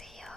안녕하세요.